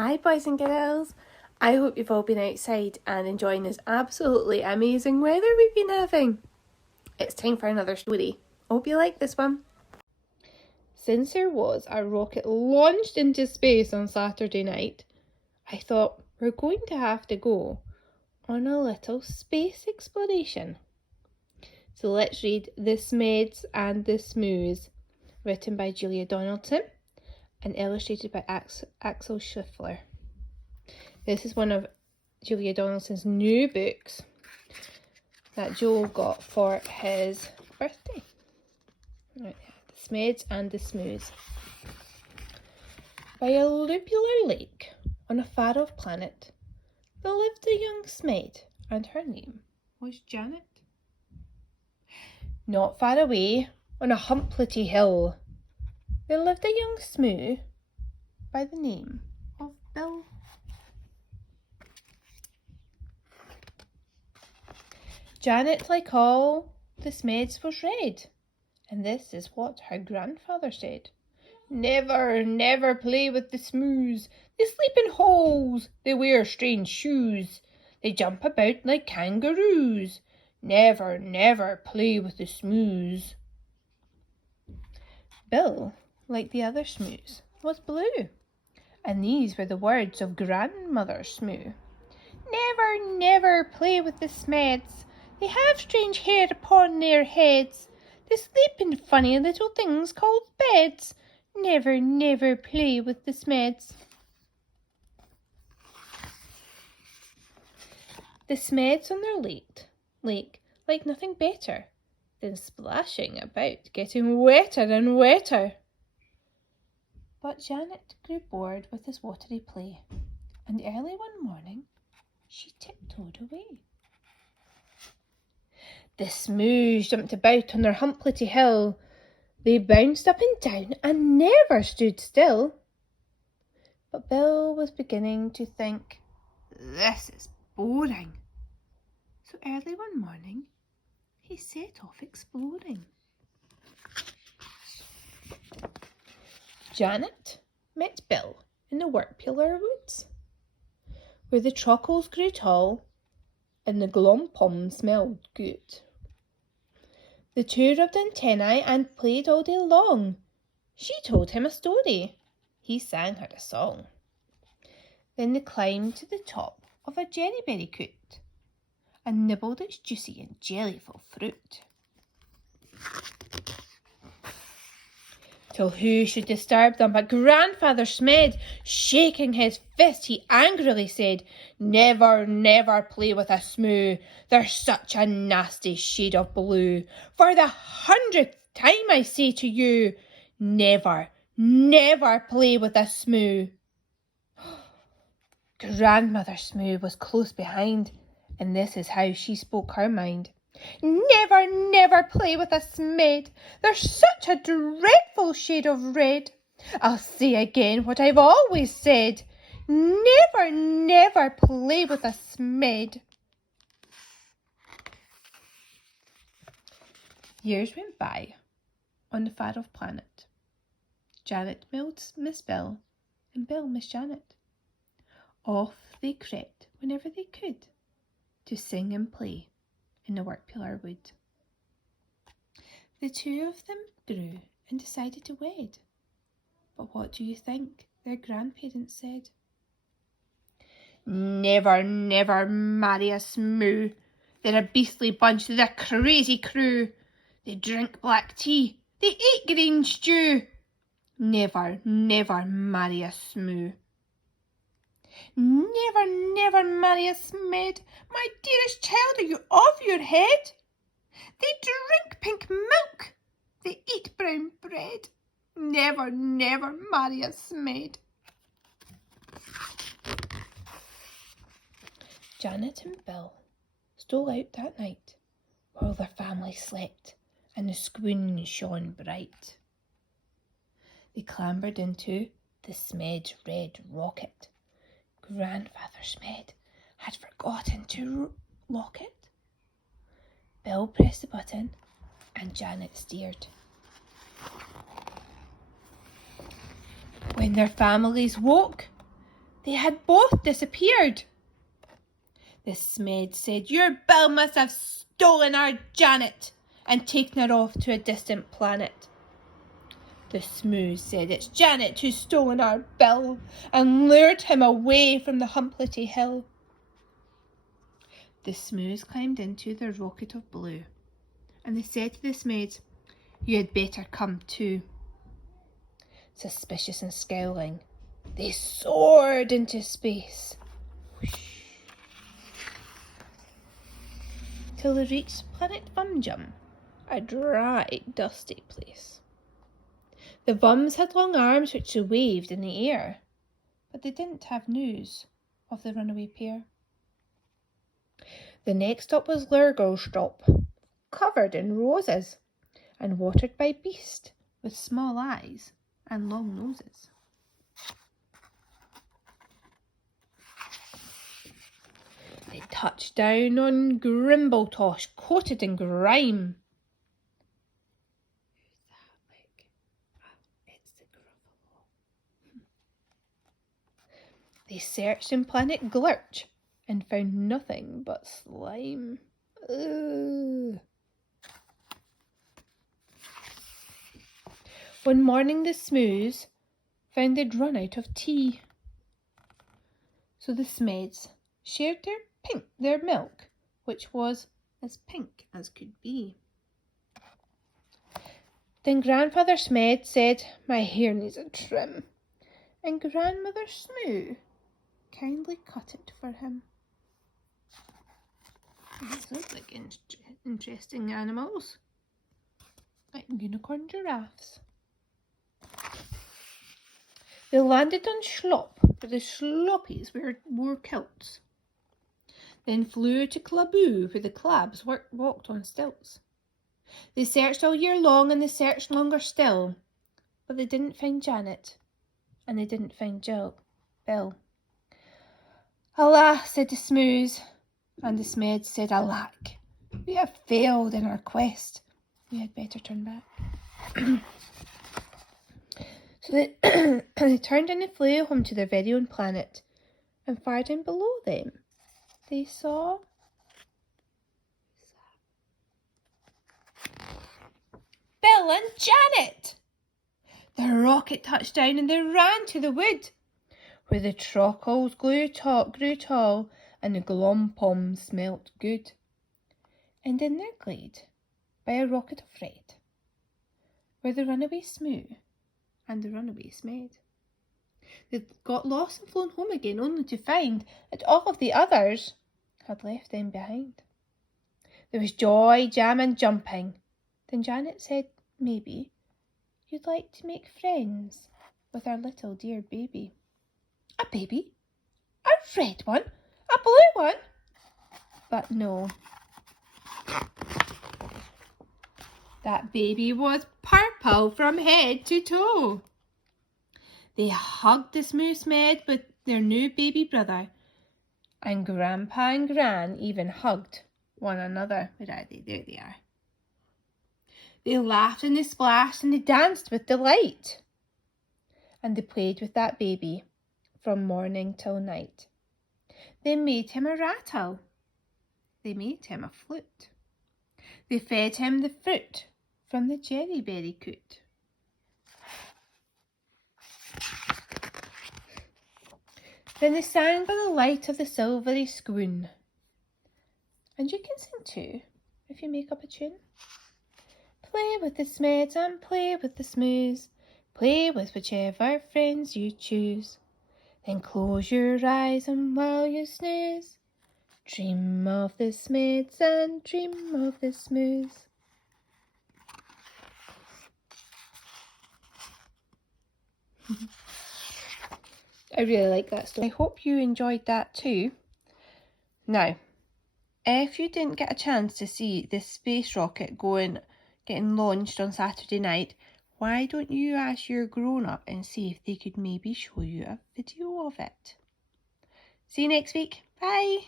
Hi boys and girls, I hope you've all been outside and enjoying this absolutely amazing weather we've been having. It's time for another story. Hope you like this one. Since there was a rocket launched into space on Saturday night, I thought we're going to have to go on a little space exploration. So let's read The Smeds and the Smoos, written by Julia Donaldson and illustrated by Axel Schiffler. This is one of Julia Donaldson's new books that Joel got for his birthday. Right, The Smeds and the Smoos. By a loopy lake on a far-off planet, there lived a young Smed, and her name was Janet. Not far away, on a humplety hill, there lived a young Smoo by the name of Bill. Janet, like all the Smeds, was red, and this is what her grandfather said. Never, never play with the Smoos. They sleep in holes, they wear strange shoes, they jump about like kangaroos. Never, never play with the Smoos. Bill, like the other Smoos, was blue, and these were the words of Grandmother Smoo. Never, never play with the Smeds. They have strange hair upon their heads. They sleep in funny little things called beds. Never, never play with the Smeds. The Smeds on their lake like nothing better than splashing about, getting wetter and wetter. But Janet grew bored with this watery play, and early one morning she tiptoed away. The Smoos jumped about on their humplety hill. They bounced up and down and never stood still. But Bill was beginning to think, this is boring. So early one morning, he set off exploring. Janet met Bill in the Workpiller woods, where the trockles grew tall and the glompom smelled good. The two rubbed antennae and played all day long. She told him a story. He sang her a song. Then they climbed to the top of a jellyberry coot and nibbled its juicy and jellyful fruit. Till who should disturb them but Grandfather Smed? Shaking his fist, he angrily said, Never, never play with a Smoo. They're such a nasty shade of blue. For the 100th time I say to you, never, never play with a Smoo. Grandmother Smoo was close behind, and this is how she spoke her mind. Never, never play with a Smed. They're such a dreadful shade of red. I'll say again what I've always said. Never, never play with a Smed. Years went by on the far-off planet. Janet missed Bill, and Bill missed Janet. Off they crept whenever they could to sing and play in the Workpiller wood. The two of them grew and decided to wed. But what do you think their grandparents said? Never, never marry a Smoo. They're a beastly bunch, they're a crazy crew. They drink black tea, they eat green stew. Never, never marry a Smoo. Never, never marry a Smed. My dearest child, are you off your head? They drink pink milk. They eat brown bread. Never, never marry a Smed. Janet and Bill stole out that night while their family slept and the squoon shone bright. They clambered into the Smed red rocket. Grandfather Smed had forgotten to lock it. Bill pressed the button and Janet steered. When their families woke, They had both disappeared. The Smed said, "Your Bill must have stolen our Janet and taken her off to a distant planet." The Smoos said, "It's Janet who's stolen our Bill and lured him away from the Humplety Hill." The Smoos climbed into their rocket of blue, and they said to the Smeds, "You had better come too." Suspicious and scowling, they soared into space. Whoosh. Till they reached Planet Vumjum, a dry, dusty place. The Vums had long arms which they waved in the air, but they didn't have news of the runaway pair. The next stop was Lurgolstrop, covered in roses and watered by beasts with small eyes and long noses. They touched down on Grimbletosh, coated in grime. Who's that, like? It's the Gruffalo. They searched in Planet Glurch and found nothing but slime. Ugh. One morning the Smoos found they'd run out of tea. So the Smeds shared their milk, which was as pink as could be. Then Grandfather Smed said, "My hair needs a trim," and Grandmother Smoo kindly cut it for him. These look like interesting animals, like unicorn giraffes. They landed on Schlop, where the Schloppies wore kilts. Then flew to Claboo, where the Clabs walked on stilts. They searched all year long, and they searched longer still, but they didn't find Janet, and they didn't find Bill. "Alas," said the Smoos, and the Smeds said, "Alack, we have failed in our quest. We had better turn back." So they turned and they flew home to their very own planet, and far down below them they saw Bill and Janet. The rocket touched down and they ran to the wood, where the trockles grew tall and the glompoms smelt good. And in their glade, by a rocket of red, were the runaway Smoo and the runaway Smed. They'd got lost and flown home again, only to find that all of the others had left them behind. There was joy, jam and jumping. Then Janet said, "Maybe you'd like to make friends with our little dear baby." "A baby? A red one? A blue one?" But no. That baby was purple from head to toe. They hugged the Smoo Smed with their new baby brother, and Grandpa and Gran even hugged one another. Where are they? There they are. They laughed and they splashed and they danced with delight. And they played with that baby from morning till night. They made him a rattle. They made him a flute. They fed him the fruit from the cherryberry coot. Then they sang by the light of the silvery scoon. And you can sing too, if you make up a tune. Play with the Smeds and play with the Smoos. Play with whichever friends you choose. Then close your eyes and while you snooze, dream of the Smeds and dream of the Smoos. I really like that story. I hope you enjoyed that too. Now, if you didn't get a chance to see this space rocket getting launched on Saturday night, why don't you ask your grown-up and see if they could maybe show you a video of it? See you next week. Bye!